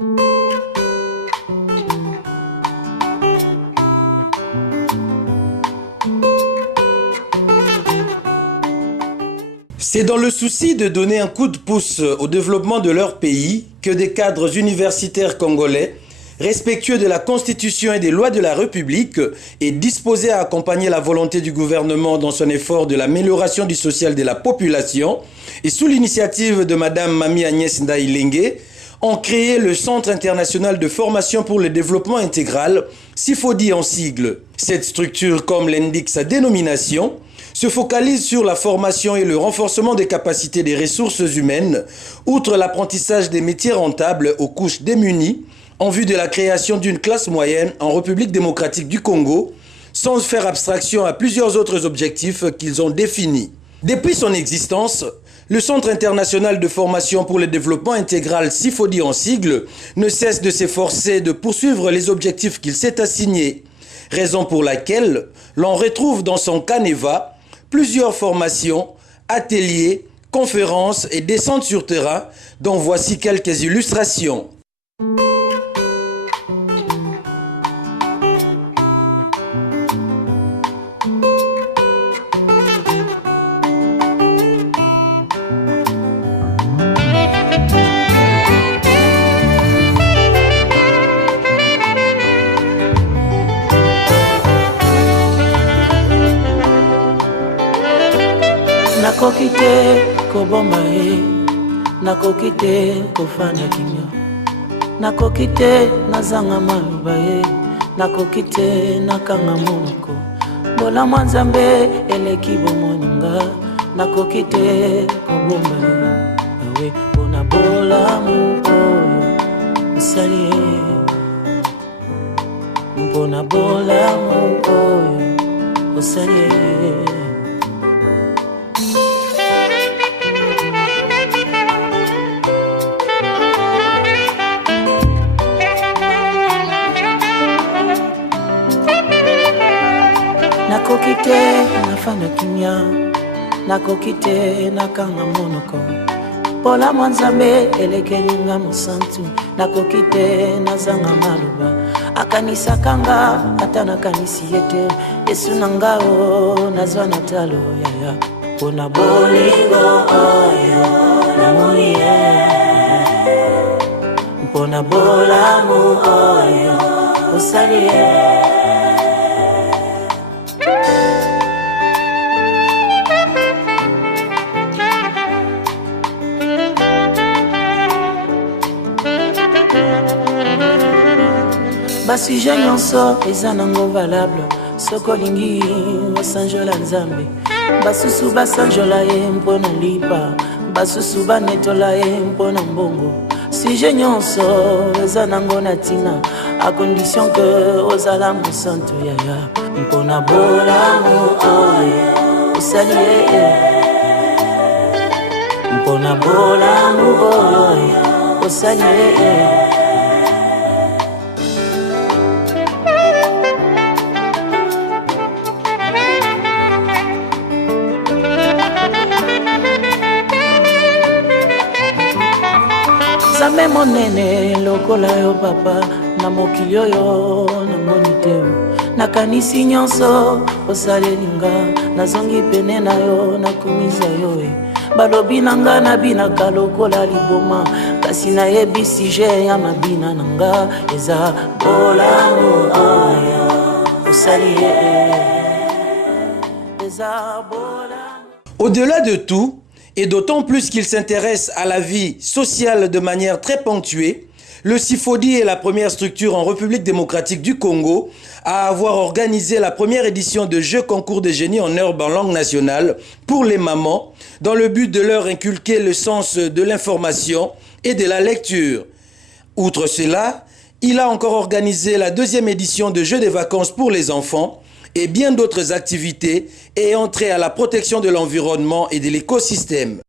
C'est dans le souci de donner un coup de pouce au développement de leur pays que des cadres universitaires congolais, respectueux de la Constitution et des lois de la République et disposés à accompagner la volonté du gouvernement dans son effort de l'amélioration du social de la population, et sous l'initiative de Madame Mami Agnès Ndaïlengue, ont créé le Centre international de formation pour le développement intégral, CIFODI en sigle. Cette structure, comme l'indique sa dénomination, se focalise sur la formation et le renforcement des capacités des ressources humaines, outre l'apprentissage des métiers rentables aux couches démunies, en vue de la création d'une classe moyenne en République démocratique du Congo, sans faire abstraction à plusieurs autres objectifs qu'ils ont définis. Depuis son existence, le Centre international de formation pour le développement intégral CIFODI en sigle ne cesse de s'efforcer de poursuivre les objectifs qu'il s'est assignés, raison pour laquelle l'on retrouve dans son canevas plusieurs formations, ateliers, conférences et descentes sur terrain, dont voici quelques illustrations. Nakoki te kobomba ye, nakoki te kofanda kimia, nakoki te nazanga maloba ye, nakoki te nakanga monoko. Bola mwanzambe eleki bomoninga, nakoki te kobomba ye, awe pona bola mu oyo osali ye, mpona bola mu oyo osali ye. Nakoki te nafanda kimia, nakoki te nakanga monoko. Pola mwanzambe elekelinga musantu, nakoki te nazanga maluba. Akanisa kanga ata nakanisi yete, Yesu nangao nazwa natalo yaya. Pona bolingo oyo namoni ye, mpona bola mu oyo osali ye. Basujet nyonso eza nango valable, soko lingi osanjola nzambe. Basusu basanjola ye mpona lipa, basusu banetola ye mpona mbongo. Sujet nyonso eza nango na tina, a condition que ozala mosantu yaya. Mpona bola mu oyo osali ye, mpona bola mu oyo osali ye. Zame monene lokola yo papa, na mokili oyo namoni te. Nakanisi nyonso osalelinga, nazongi pene na yo nakumisa yo e. Balobi nanga nabinaka lokola liboma, kasi nayebi sujet ya mabina nanga eza bola mu oyo osali ye, eza bola. Au-delà de tout, et d'autant plus qu'il s'intéresse à la vie sociale de manière très ponctuée, le CIFODI est la première structure en République démocratique du Congo à avoir organisé la première édition de Jeux concours de génie en herbe en langue nationale pour les mamans, dans le but de leur inculquer le sens de l'information et de la lecture. Outre cela, il a encore organisé la deuxième édition de Jeux des vacances pour les enfants, et bien d'autres activités ayant trait à la protection de l'environnement et de l'écosystème.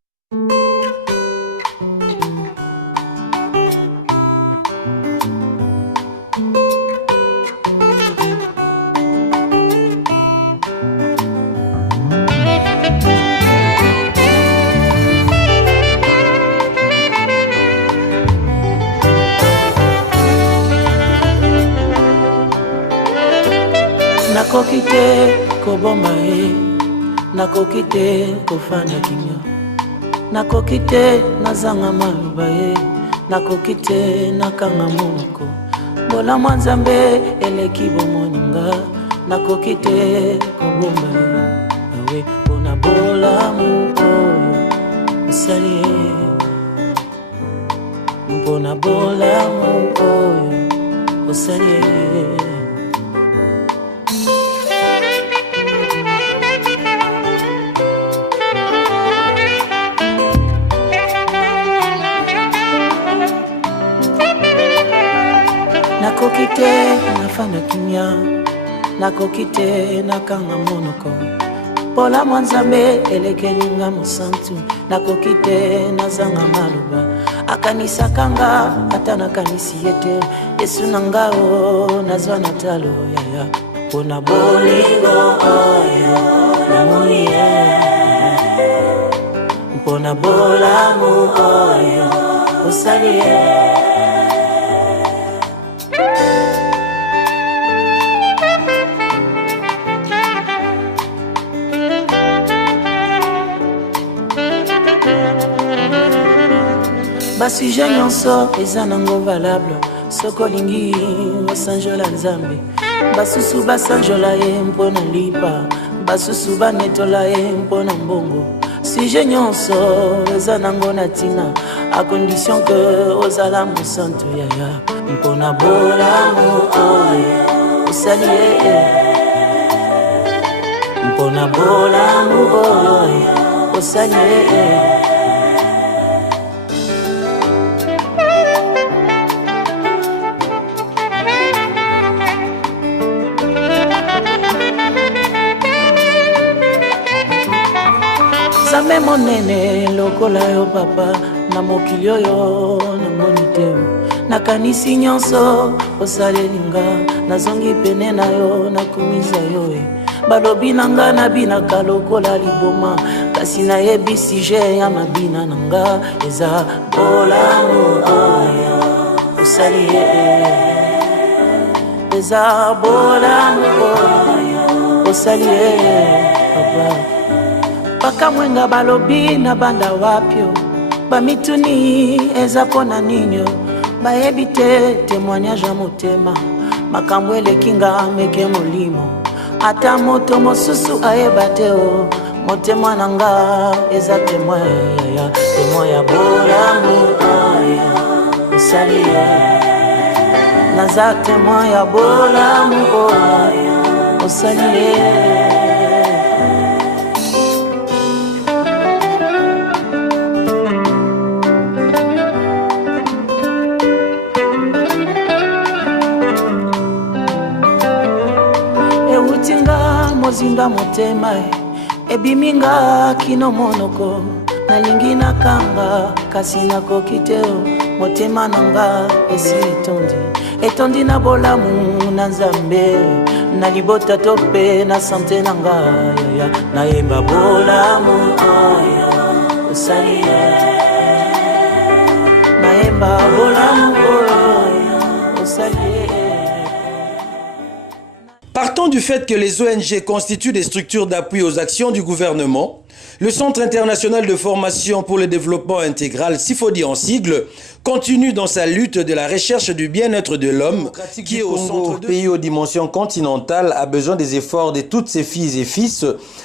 nakoki te kobomba ye, nakoki te kofanda kimia, nakoki te nazanga maloba ye, nakoki te nakanga monoko. Bola mwanzambe eleki bomoninga, nakoki te kobomba ye. Awe pona bola mu oyo osali ye, mpona bola mu oyo osali ye. Nakoki te nafanda kimia, nakoki te nakanga monoko. Pola mwanzambe elekeninga mosantu, nakoki te nazanga maloba. Akanisa kanga ata nakanisi yete, Yesu nangao nazwa natalo yaya. Pona bolingo oyo namoni ye, mpona bola mu oyo osali ye. Basujet nyonso eza nango valable, soko lingi osanjola nzambe. Basusu basanjola ye mpona lipa, basusu banetola ye mpona mbongo. Sujet nyonso eza nango na tina, a condition que ozala mosantu yaya. Mpona bola mu oyo osali ye, mpona bola mu oyo osali ye. Zame monene lokola yo papa, na mokili oyo namoni te. Nakanisi nyonso osalelinga, nazongi pene na yo nakumisa yo e. Balobi nanga nabinaka lokola liboma, kasi nayebi sujet ya mabina nanga eza bola mu oyo osali ye, eza bola mu oyo osali ye papa. Paka mwenga balobi na banda wapyo, bamituni eza pona ninyo, bayebi te témoignage ya motema, makambo elekinga meke molimo. Ata moto mosusu ayeba te o, motema nanga eza témoin ya témoin ya bola mu oyo osali ye. Naza témoin ya bola mu oyo osali ye. Mozinga motema ebiminga kino monoko, nalingi nakanga kasi nakoki te motema nanga esi etondi na bolamu na nzambe, na libota to pe na sante nanga yaya. Nayemba bolamu oyo osali ye, nayemba bolamu oyo osali ye. Partant du fait que les ONG constituent des structures d'appui aux actions du gouvernement, le Centre international de formation pour le développement intégral, CIFODI en sigle, continue dans sa lutte de la recherche du bien-être de l'homme, qui est au centre de pays aux dimensions continentales, a besoin des efforts de toutes ses filles et fils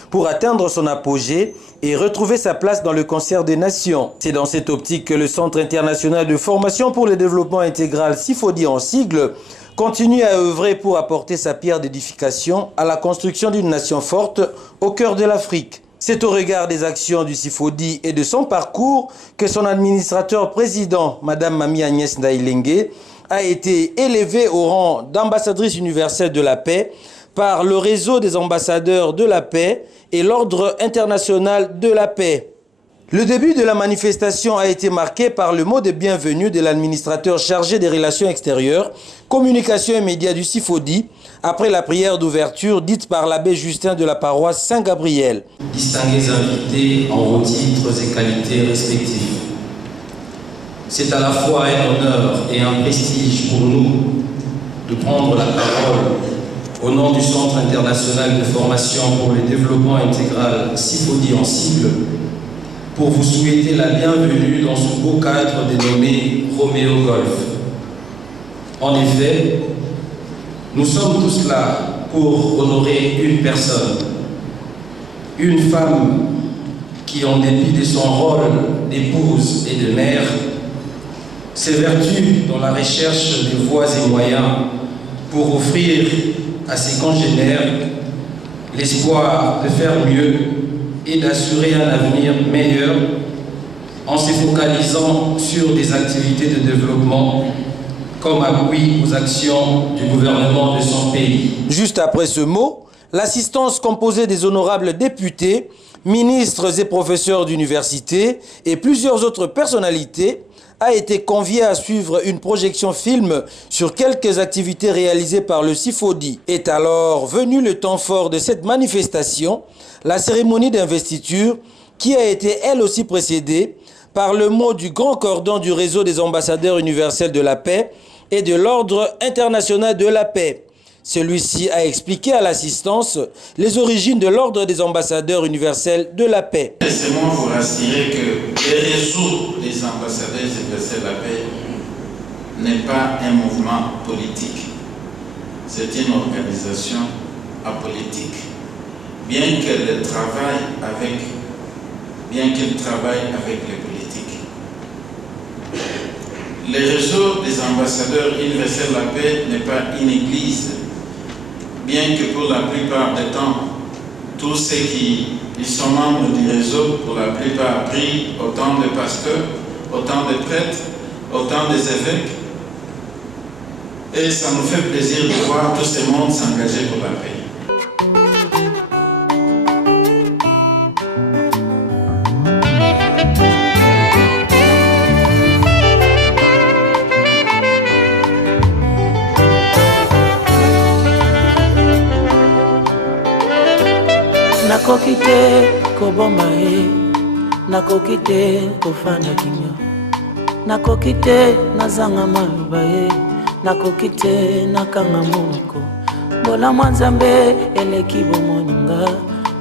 pour atteindre son apogée et retrouver sa place dans le concert des nations. C'est dans cette optique que le Centre international de formation pour le développement intégral, CIFODI en sigle, continue à œuvrer pour apporter sa pierre d'édification à la construction d'une nation forte au cœur de l'Afrique. C'est au regard des actions du CIFODI et de son parcours que son administrateur président, Madame Mami Agnès Ndaïlengue, a été élevée au rang d'ambassadrice universelle de la paix par le réseau des ambassadeurs de la paix et l'Ordre international de la paix. Le début de la manifestation a été marqué par le mot de bienvenue de l'administrateur chargé des relations extérieures, communication et médias du CIFODI, après la prière d'ouverture dite par l'abbé Justin de la paroisse Saint-Gabriel. Distingués invités en vos titres et qualités respectifs, c'est à la fois un honneur et un prestige pour nous de prendre la parole au nom du Centre international de formation pour le développement intégral SIFODI en cible, pour vous souhaiter la bienvenue dans ce beau cadre dénommé Roméo Golf. En effet, nous sommes tous là pour honorer une personne, une femme qui, en dépit de son rôle d'épouse et de mère, s'évertue dans la recherche des voies et moyens pour offrir à ses congénères l'espoir de faire mieux et d'assurer un avenir meilleur en se focalisant sur des activités de développement comme appui aux actions du gouvernement de son pays. Juste après ce mot, l'assistance composée des honorables députés, ministres et professeurs d'université et plusieurs autres personnalités a été conviée à suivre une projection film sur quelques activités réalisées par le SIFODI. Est alors venu le temps fort de cette manifestation, la cérémonie d'investiture qui a été elle aussi précédée par le mot du grand cordon du réseau des ambassadeurs universels de la paix et de l'ordre international de la paix. Celui-ci a expliqué à l'assistance les origines de l'ordre des ambassadeurs universels de la paix. Laissez-moi vous rassurer que le réseau des ambassadeurs universels de la paix n'est pas un mouvement politique. C'est une organisation apolitique. Bien qu'elle travaille avec les politiques. Le réseau des ambassadeurs universels de la paix n'est pas une église. Bien que pour la plupart du temps, tous ceux qui sont membres du réseau, pour la plupart, prient autant de pasteurs, autant de prêtres, autant des évêques. Et ça nous fait plaisir de voir tout ce monde s'engager pour la paix. Nakoki te koboma ye, nakoki te kofanda kinyo, nakoki te nazanga maloba ye, nakoki te nakanga moko, bola mwa Nzambe eleki bomoninga,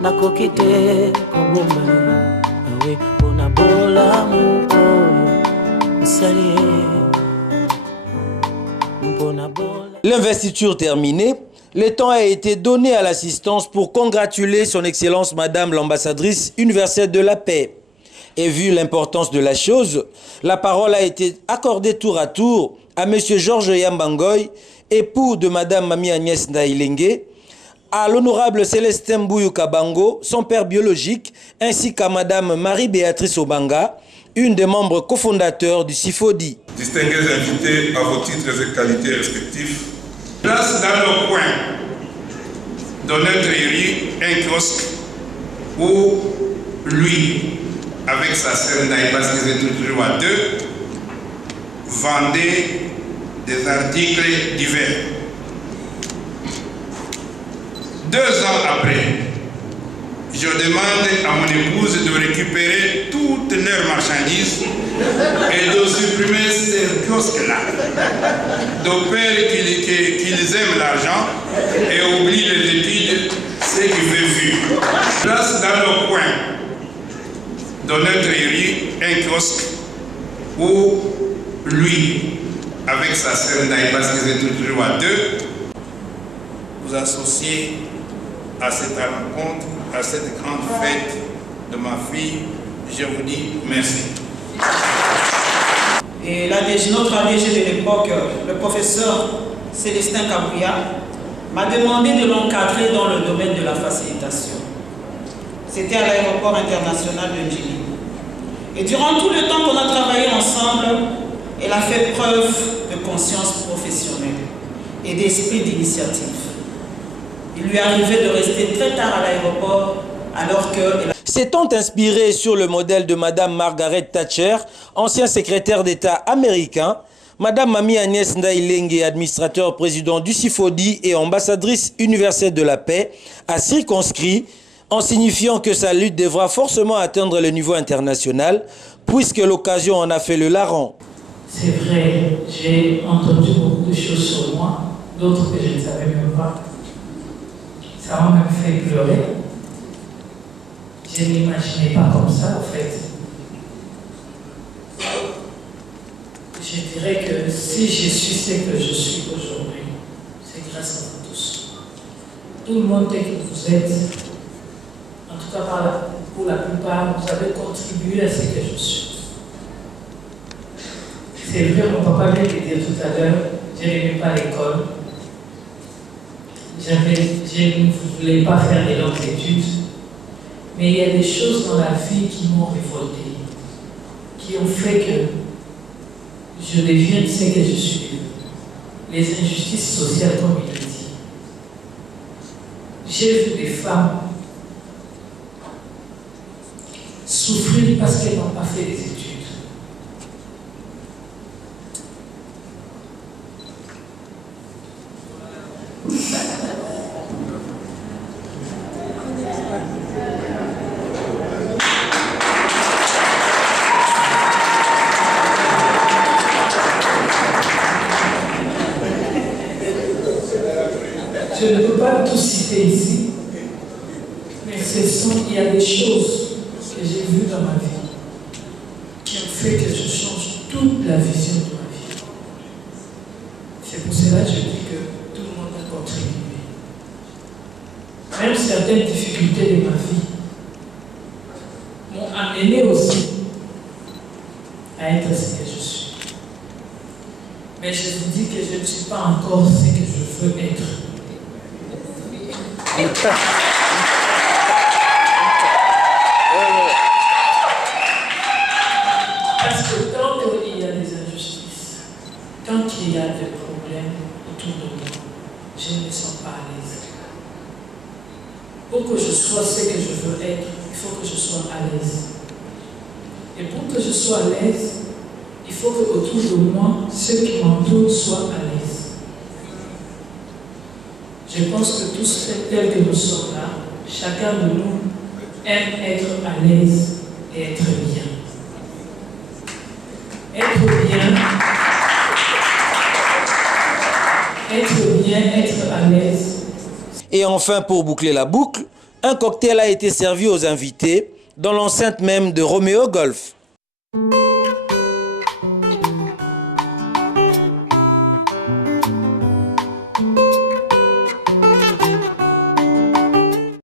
nakoki te koboma ye, awe pona bola moko osali ye, mpona bola. L'investiture terminée, le temps a été donné à l'assistance pour congratuler son Excellence Madame l'ambassadrice universelle de la paix. Et vu l'importance de la chose, la parole a été accordée tour à tour à M. Georges Yambangoy, époux de Madame Mami Agnès Ndaïlengue, à l'honorable Célestin Mbouyou Kabango, son père biologique, ainsi qu'à Madame Marie-Béatrice Obanga, une des membres cofondateurs du SIFODI. Distingués invités à vos titres et qualités respectifs, place dans le coin de notre élu un kiosque où lui, avec sa sœur Naïbas qui est toujours à deux, vendait des articles divers. 2 ans après, je demande à mon épouse de récupérer toutes leurs marchandises et de supprimer ces kiosques-là. De peur qu'ils aiment l'argent et oublient les études, ce qui fait vivre. Place dans le coin de notre élu un kiosque où lui, avec sa sœur Naïbas qui est toujours à deux, vous associez à cette rencontre, à cette grande fête de ma fille. Je vous dis merci. Et notre ADG de l'époque, le professeur Célestin Kabouya, m'a demandé de l'encadrer dans le domaine de la facilitation. C'était à l'aéroport international de Njili. Et durant tout le temps qu'on a travaillé ensemble, elle a fait preuve de conscience professionnelle et d'esprit d'initiative. Il lui arrivait de rester très tard à l'aéroport alors que... S'étant inspiré sur le modèle de Madame Margaret Thatcher, ancien secrétaire d'État américain, Madame Mami Agnès Ndaïlengue, administrateur président du SIFODI et ambassadrice universelle de la paix, a circonscrit en signifiant que sa lutte devra forcément atteindre le niveau international, puisque l'occasion en a fait le larron. C'est vrai, j'ai entendu beaucoup de choses sur moi, d'autres que je ne savais même pas. Ça m'a même fait pleurer. Je ne m'imaginais pas comme ça, en fait. Je dirais que si je suis ce que je suis aujourd'hui, c'est grâce à vous tous. Tout le monde que vous êtes, en tout cas pour la plupart, vous avez contribué à ce que je suis. C'est vrai, mon papa vient de dire tout à l'heure, je n'aimais pas l'école. Je ne voulais pas faire des longues études. Mais il y a des choses dans la vie qui m'ont révolté, qui ont fait que je devienne ce que je suis. Les injustices sociales, comme il le dit. J'ai vu des femmes souffrir parce qu'elles n'ont pas fait des études. Je ne peux pas tout citer ici, mais il y a des choses que j'ai vues dans ma vie qui ont fait que je change toute la vision de ma vie. C'est pour cela que je dis que tout le monde a contribué. Même certaines difficultés de ma vie m'ont amené aussi à être ce que je suis. Mais je vous dis que je ne suis pas encore ce que je veux être. Parce que tant qu'il y a des injustices, tant qu'il y a des problèmes autour de moi, je ne me sens pas à l'aise. Pour que je sois ce que je veux être, il faut que je sois à l'aise. Et pour que je sois à l'aise, il faut que autour de moi, ceux qui m'entourent soient à l'aise. Je pense que tous tels que nous sommes là, chacun de nous aime être à l'aise et être bien. Être bien, être à l'aise. Et enfin, pour boucler la boucle, un cocktail a été servi aux invités dans l'enceinte même de Roméo Golf.